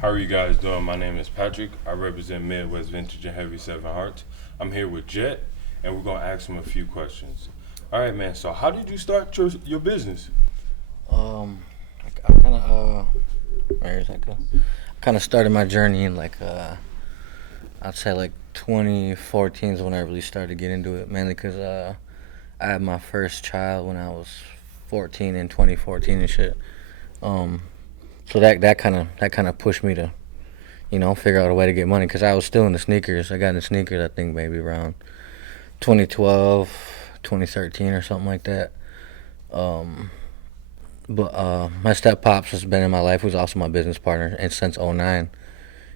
How are you guys doing? My name is Patrick. I represent Midwest Vintage and Heavy Seven Hearts. I'm here with Jet, and we're gonna ask him a few questions. All right, man. So, how did you start your business? Um, I kind of where is that go? I kind of started my journey in I'd say like 2014 is when I really started to get into it. Mainly because I had my first child when I was 14 in 2014 and shit. Um, so that kind of pushed me to figure out a way to get money because I was still in the sneakers. I got into sneakers I think maybe around 2012, 2013 or something like that. Um, but my step pops has been in my life. Who's also my business partner, and since '09,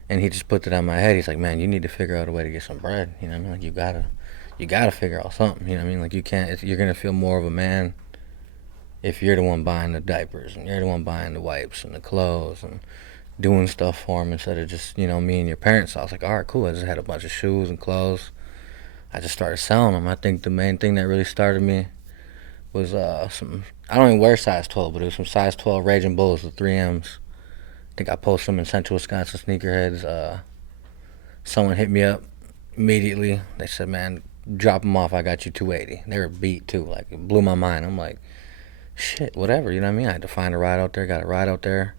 and he just put it on my head. He's like, man, you need to figure out a way to get some bread. You know what I mean? Like you gotta figure out something. You know what I mean? Like you can't. You're gonna feel more of a man if you're the one buying the diapers and you're the one buying the wipes and the clothes and doing stuff for him instead of just me and your parents. So I was like, all right, cool. I just had a bunch of shoes and clothes. I just started selling them. I think the main thing that really started me was some. I don't even wear size 12, but it was some size 12 Raging Bulls with 3Ms. I think I posted them in Central Wisconsin sneakerheads. Someone hit me up immediately. They said, "Man, drop them off. I got you 280." They were beat too. Like it blew my mind. I'm like, shit, whatever. You know what I mean? I had to find a ride out there. Got a ride out there.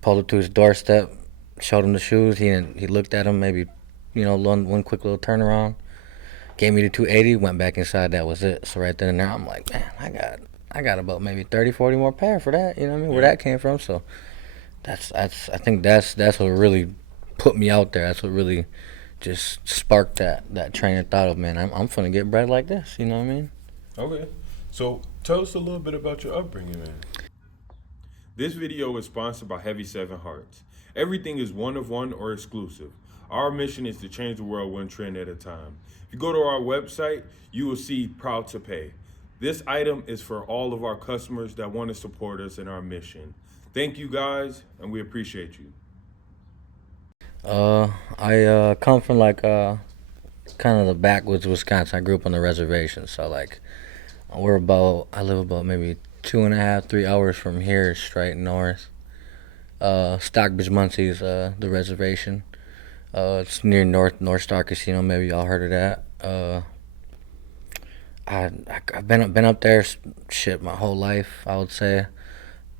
Pulled up to his doorstep. Showed him the shoes. He looked at them. Maybe one quick little turnaround. Gave me the 280. Went back inside. That was it. So right then and there, I'm like, man, I got about maybe 30, 40 more pair for that. You know what I mean? Where Yeah. that came from. So that's I think that's what really put me out there. That's what really just sparked that train of thought of, man, I'm gonna get bread like this. You know what I mean? Okay. So, tell us a little bit about your upbringing, man. This video is sponsored by Heavy Seven Hearts. Everything is one of one or exclusive. Our mission is to change the world one trend at a time. If you go to our website, you will see Proud to Pay. This item is for all of our customers that want to support us in our mission. Thank you guys, and we appreciate you. I come from kind of the backwoods Wisconsin. I grew up on the reservation, so I live about maybe 2.5, 3 hours from here, straight north. Stockbridge, Muncie's the reservation. It's near North Star Casino. Maybe y'all heard of that. I've been up there, shit, my whole life. I would say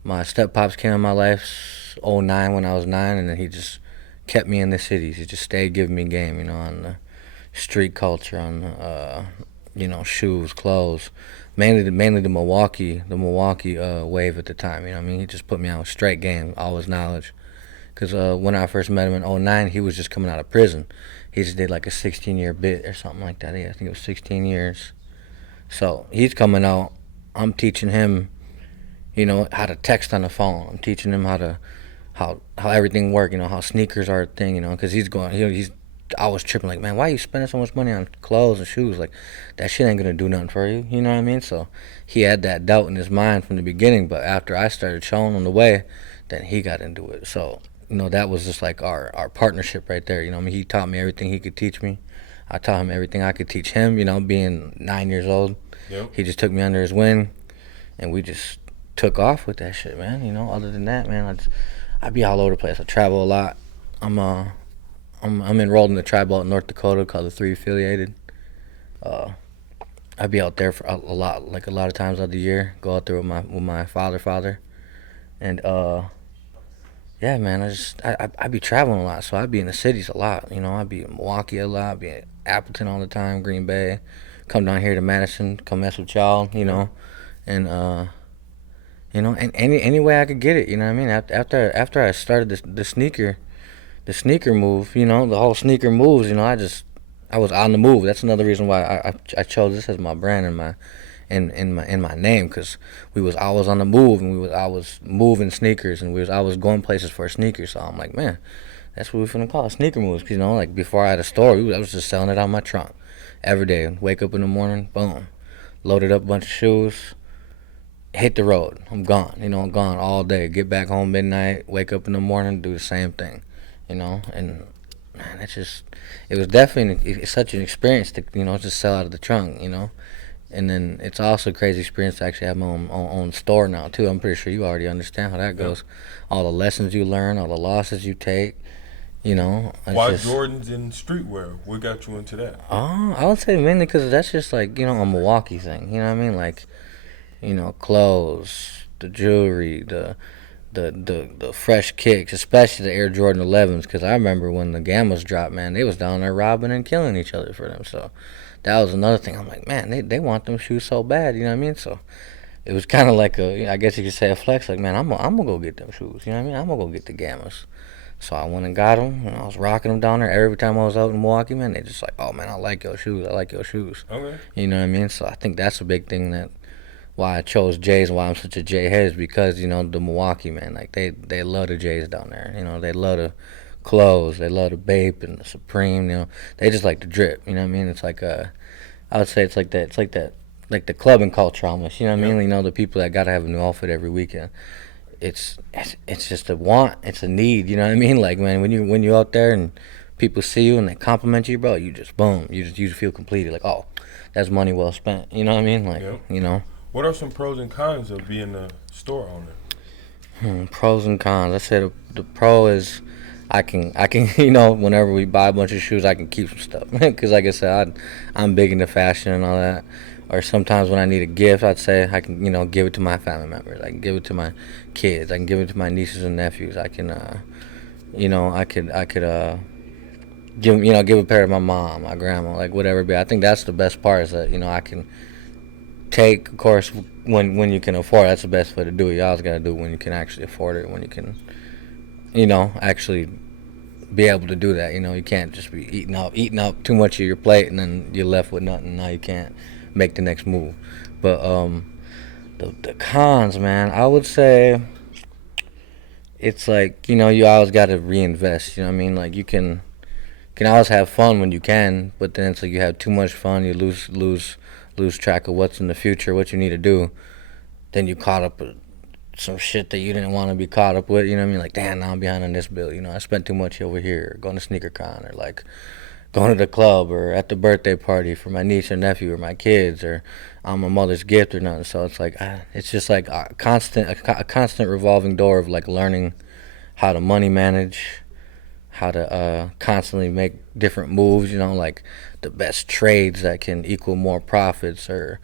my step pops came in my life '09 when I was 9, and then he just kept me in the cities. He just stayed giving me game, on the street culture, on shoes, clothes, mainly the Milwaukee wave at the time. You know what I mean? He just put me on straight game, always knowledge. Cause when I first met him in '09, he was just coming out of prison. He just did like a 16-year bit or something like that. Yeah, I think it was 16 years. So he's coming out. I'm teaching him, how to text on the phone. I'm teaching him how everything works. How sneakers are a thing. Because he's I was tripping like, man, why are you spending so much money on clothes and shoes? Like, that shit ain't gonna do nothing for you. You know what I mean? So he had that doubt in his mind from the beginning. But after I started showing him the way, then he got into it. So that was just like our partnership right there. I mean, he taught me everything he could teach me. I taught him everything I could teach him. Being 9 years old, Yep. he just took me under his wing, and we just took off with that shit, man. Other than that, man, I be all over the place. I travel a lot. I'm uh I'm enrolled in the tribe out in North Dakota called the Three Affiliated. Uh, I be out there for a lot, like a lot of times out of the year. Go out there with my father, and yeah, man. I be traveling a lot, so I be in the cities a lot. I be in Milwaukee a lot. I be in Appleton all the time, Green Bay. Come down here to Madison, come mess with y'all. Yep. And and any way I could get it. You know what I mean? After I started the sneaker move, the whole sneaker moves, I was on the move. That's another reason why I chose this as my brand and my name, because we was always on the move, and we was always moving sneakers, and we was always going places for sneakers. So I'm like, man, that's what we finna call it, sneaker moves. 'Cause, like before I had a store, I was just selling it out my trunk every day. Wake up in the morning, boom, loaded up a bunch of shoes, hit the road. I'm gone. I'm gone all day. Get back home midnight. Wake up in the morning, do the same thing. And man, it was definitely it's such an experience to just sell out of the trunk. And then it's also a crazy experience to actually have my own store now too. I'm pretty sure you already understand how that Yep. goes. All the lessons you learn, all the losses you take. You know, it's Why just. Jordans and streetwear? What got you into that? I would say mainly because that's just like a Milwaukee thing. You know what I mean? Like clothes, the jewelry, the fresh kicks, especially the Air Jordan 11s. Because I remember when the Gammas dropped, man, they was down there robbing and killing each other for them. So that was another thing. I'm like, man, they want them shoes so bad. You know what I mean? So it was kind of like I guess you could say a flex. Like, man, I'm gonna go get them shoes. You know what I mean? I'm gonna go get the Gammas. So I went and got them, and I was rocking them down there. Every time I was out in Milwaukee, man, they just like, oh man, I like your shoes. I like your shoes. Okay. You know what I mean? So I think that's a big thing that why I chose Jays and why I'm such a Jay head is because the Milwaukee, man, like they love the Jays down there. They love the clothes, they love the Bape and the Supreme. They just like the drip. You know what I mean? It's like I would say it's like that. It's like the clubbing culture almost. You know what I mean? The people that gotta have a new outfit every weekend. It's just a want. It's a need. You know what I mean? Like, man, when you out there and people see you and they compliment you, bro, you just boom. You just feel completed. Like, oh, that's money well spent. You know what I mean? Like, Yep. What are some pros and cons of being a store owner? Pros and cons. I said the pro is I can whenever we buy a bunch of shoes, I can keep some stuff because like I said, I'm big into fashion and all that. Or sometimes when I need a gift, I'd say I can give it to my family members. I can give it to my kids. I can give it to my nieces and nephews. I can I could give a pair to my mom, my grandma, like whatever. But I think that's the best part is that I can take, of course, when you can afford it. That's the best way to do it. You always got to do it when you can actually afford it, when you can actually be able to do that. You can't just be eating up too much of your plate and then you're left with nothing. Now you can't make the next move. But the cons, man, I would say it's like you always got to reinvest. You know what I mean? Like you can always have fun when you can, but then it's like you have too much fun, you lose track of what's in the future, what you need to do. Then you caught up with some shit that you didn't want to be caught up with. You know what I mean? Like, damn, now I'm behind on this bill. I spent too much over here, going to SneakerCon, or like going to the club, or at the birthday party for my niece or nephew or my kids, or on my mother's gift or nothing. So it's like it's just like a constant revolving door of like learning how to money manage, how to constantly make different moves. Like the best trades that can equal more profits, or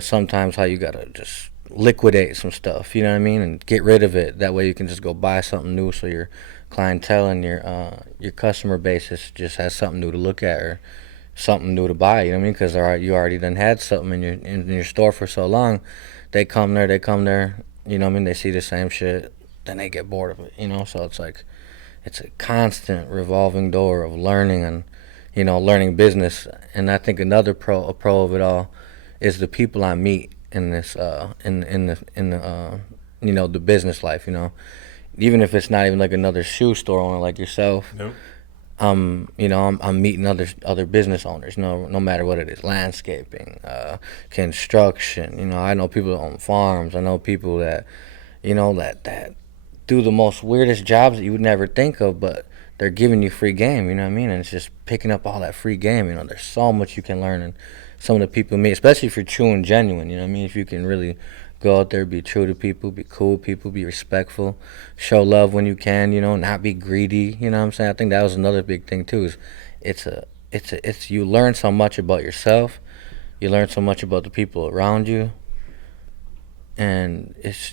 sometimes how you gotta just liquidate some stuff, you know what I mean, and get rid of it. That way you can just go buy something new, so your clientele and your customer base just has something new to look at or something new to buy. You know what I mean? Because you already done had something in your store for so long. They come there. You know what I mean? They see the same shit, then they get bored of it. So it's like it's a constant revolving door of learning and learning business. And I think another pro of it all is the people I meet in this in the the business life. Even if it's not even like another shoe store owner like yourself. Nope. I'm meeting other business owners. No matter what it is, landscaping, construction. I know people that own farms. I know people that that do the most weirdest jobs that you would never think of, but they're giving you free game. You know what I mean? And it's just picking up all that free game. There's so much you can learn, and some of the people meet, especially if you're true and genuine. You know what I mean? If you can really go out there, be true to people, be cool people, be respectful, show love when you can. Not be greedy. You know what I'm saying? I think that was another big thing too. Is it's you learn so much about yourself, you learn so much about the people around you, and it's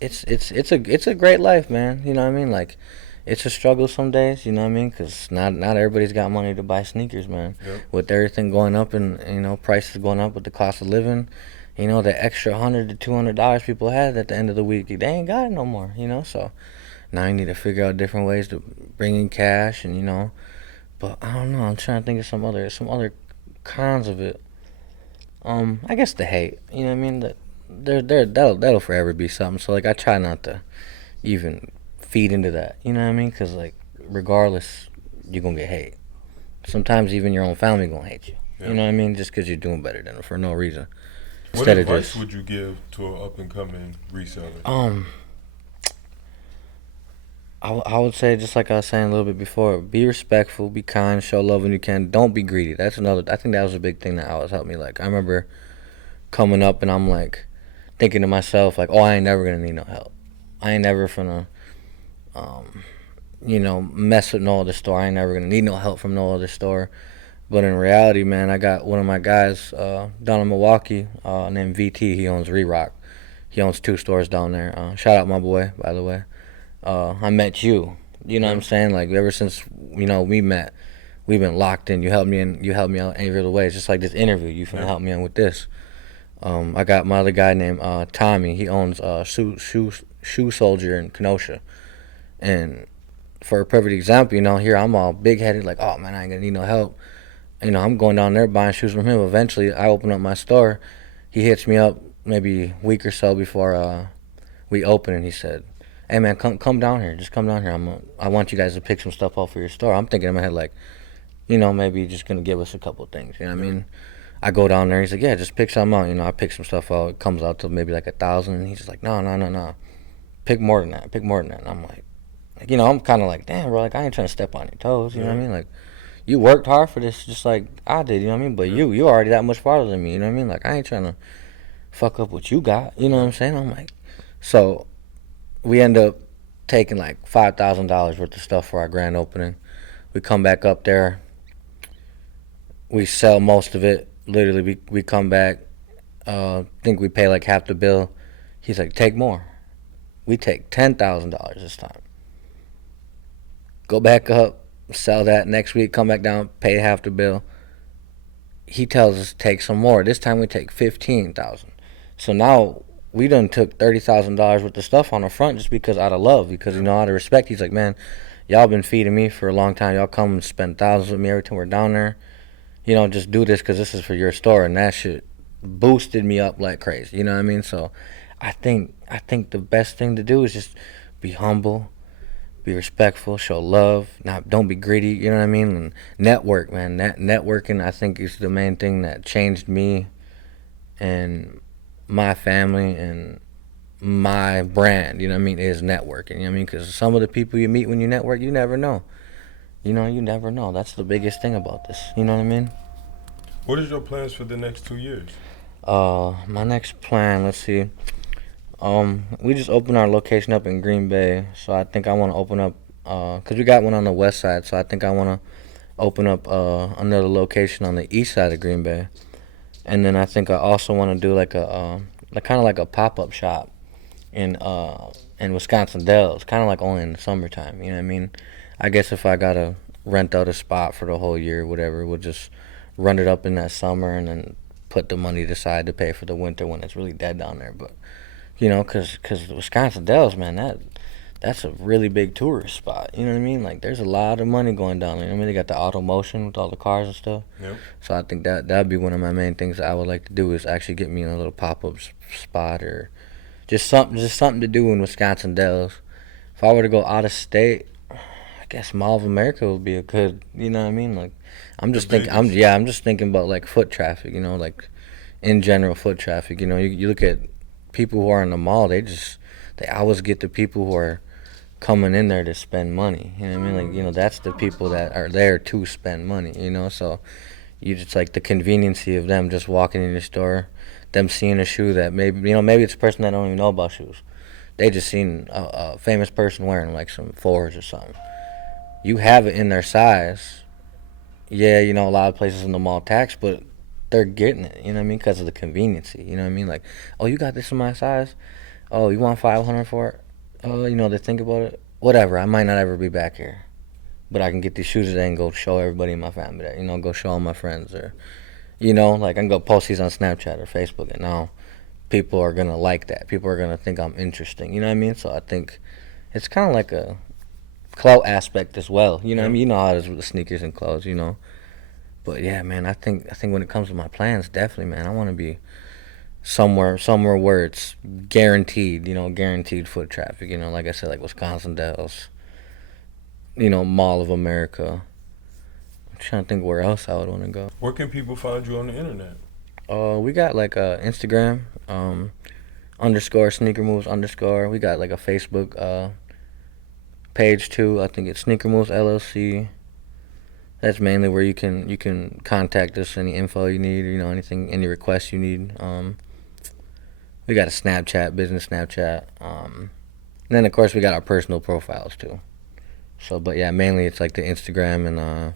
it's a great life, man. You know what I mean? Like, it's a struggle some days. You know what I mean? Because not everybody's got money to buy sneakers, man. Yep. With everything going up and prices going up with the cost of living. The extra $100 to $200 people had at the end of the week, they ain't got it no more. So now you need to figure out different ways to bring in cash, and but I don't know. I'm trying to think of some other cons of it. I guess the hate. You know what I mean? That'll forever be something. So like I try not to even feed into that. You know what I mean? Because like regardless, you're gonna get hate. Sometimes even your own family gonna hate you. Yeah. You know what I mean? Just because you're doing better than them for no reason. What advice would you give to an up and coming reseller? I would say, just like I was saying a little bit before, be respectful, be kind, show love when you can. Don't be greedy. That's another. I think that was a big thing that always helped me. Like I remember coming up and I'm like thinking to myself like, oh, I ain't never gonna need no help. I ain't never finna, um, mess with no other store. I ain't never gonna need no help from no other store. But in reality, man, I got one of my guys down in Milwaukee named VT. He owns Re-Rock. He owns 2 stores down there. Shout out my boy, by the way. I met you. You know what I'm saying? Like ever since we met, we've been locked in. You helped me and you helped me out every other way. It's just like this interview. You finna help me out with this. I got my other guy named Tommy. He owns Shoe Soldier in Kenosha. And for a perfect example, here I'm all big headed, like, oh man, I ain't gonna need no help. I'm going down there buying shoes from him. Eventually, I open up my store. He hits me up maybe a week or so before we open, and he said, "Hey man, come down here. Just come down here. I want you guys to pick some stuff off for your store." I'm thinking in my head like, maybe you're just gonna give us a couple of things. You know what I mean? I go down there. He's like, "Yeah, just pick something out." I pick some stuff out. It comes out to maybe like 1,000, and he's just like, "No, no, no, no. Pick more than that. Pick more than that." And I'm like, I'm kind of like, damn, bro. Like I ain't trying to step on your toes. You know what I mean? Like, you worked hard for this just like I did, you know what I mean? But you already that much farther than me, you know what I mean? Like I ain't trying to fuck up what you got, you know what I'm saying? I'm like, so we end up taking like $5,000 worth of stuff for our grand opening. We come back up there, we sell most of it. Literally, we come back, think we pay like half the bill. He's like, take more. We take $10,000 this time. Go back up, sell that next week, come back down, pay half the bill. He tells us to take some more. This time we take 15,000. So now we done took $30,000 worth of stuff on the front just because out of love, because out of respect. He's like, man, y'all been feeding me for a long time. Y'all come and spend thousands with me every time we're down there. Just do this because this is for your store, and that shit boosted me up like crazy. You know what I mean? So I think the best thing to do is just be humble. Be respectful, show love. Don't be greedy. You know what I mean? And network, man. Networking, I think, is the main thing that changed me and my family and my brand. You know what I mean? Is networking. You know what I mean? Because some of the people you meet when you network, you never know. You never know. That's the biggest thing about this. You know what I mean? What is your plans for the next 2 years? My next plan. Let's see. We just opened our location up in Green Bay, so I think I want to open up, cause we got one on the west side, so I think I want to open up another location on the east side of Green Bay, and then I think I also want to do like a kind of like a pop-up shop in Wisconsin Dells, kind of like only in the summertime. You know what I mean? I guess if I gotta rent out a spot for the whole year, or whatever, we'll just run it up in that summer and then put the money aside to pay for the winter when it's really dead down there, but. Cause the Wisconsin Dells, man, that's a really big tourist spot. You know what I mean? Like, there's a lot of money going down there. I mean, they got the Automotion with all the cars and stuff. Yep. So I think that'd be one of my main things that I would like to do is actually get me in a little pop-up spot or just something to do in Wisconsin Dells. If I were to go out of state, I guess Mall of America would be a good. You know what I mean? Like, I'm just thinking about like foot traffic. Like in general foot traffic. You look at people who are in the mall, they always get the people who are coming in there to spend money. You know what I mean? Like, that's the people that are there to spend money, so you just like the conveniency of them just walking in the store, them seeing a shoe that maybe it's a person that don't even know about shoes. They just seen a famous person wearing like some fours or something. You have it in their size. Yeah, a lot of places in the mall tax, but they're getting it, you know what I mean, because of the conveniency, you know what I mean, like, oh, you got this in my size, oh, you want 500 for it, oh, they think about it, whatever, I might not ever be back here, but I can get these shoes today and go show everybody in my family that, go show all my friends, or, like, I can go post these on Snapchat or Facebook, and now people are gonna like that, people are gonna think I'm interesting, you know what I mean, so I think it's kind of like a clout aspect as well, you know what I mean, you know how it is with the sneakers and clothes, But yeah, man, I think when it comes to my plans, definitely, man, I want to be somewhere where it's guaranteed, guaranteed foot traffic, like I said, like Wisconsin Dells, Mall of America. I'm trying to think where else I would want to go. Where can people find you on the internet? We got like Instagram, _sneaker moves _. We got like a Facebook page too. I think it's Sneaker Moves LLC. That's mainly where you can contact us, any info you need, anything, any requests you need. We got a Snapchat, business Snapchat. And then of course we got our personal profiles too. So, but yeah, mainly it's like the Instagram and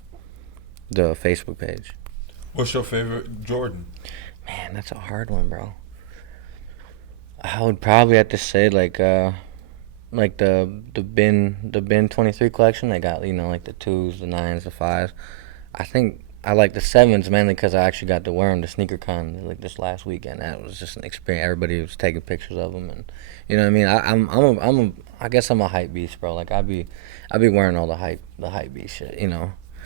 the Facebook page. What's your favorite Jordan? Man, that's a hard one, bro. I would probably have to say like the bin 23 collection. They got like the 2s, the 9s, the 5s. I think I like the 7s mainly because I actually got to wear them to SneakerCon like this last weekend. That was just an experience. Everybody was taking pictures of them, and you know what I mean. I guess I'm a hype beast, bro. Like I be wearing all the hype beast shit.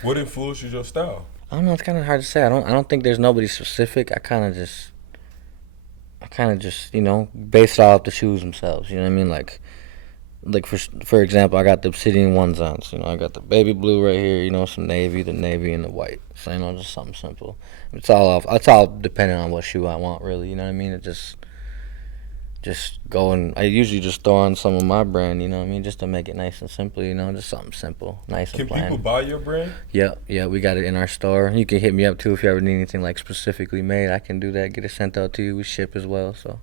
What influences your style? I don't know. It's kind of hard to say. I don't think there's nobody specific. I kind of just based off the shoes themselves. You know what I mean? Like for example, I got the Obsidian ones on. So, I got the baby blue right here. Some navy, the navy, and the white. So just something simple. It's all depending on what shoe I want, really. You know what I mean? It just go and I usually just throw on some of my brand. You know what I mean? Just to make it nice and simple. Just something simple, nice and plain. Can people buy your brand? Yeah, we got it in our store. You can hit me up too if you ever need anything like specifically made. I can do that. Get it sent out to you. We ship as well. So.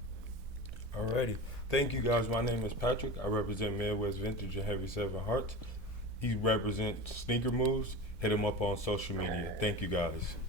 Alrighty. Thank you guys. My name is Patrick. I represent Midwest Vintage and Heavy 7 Hearts. He represents Sneaker Moves. Hit him up on social media. Thank you guys.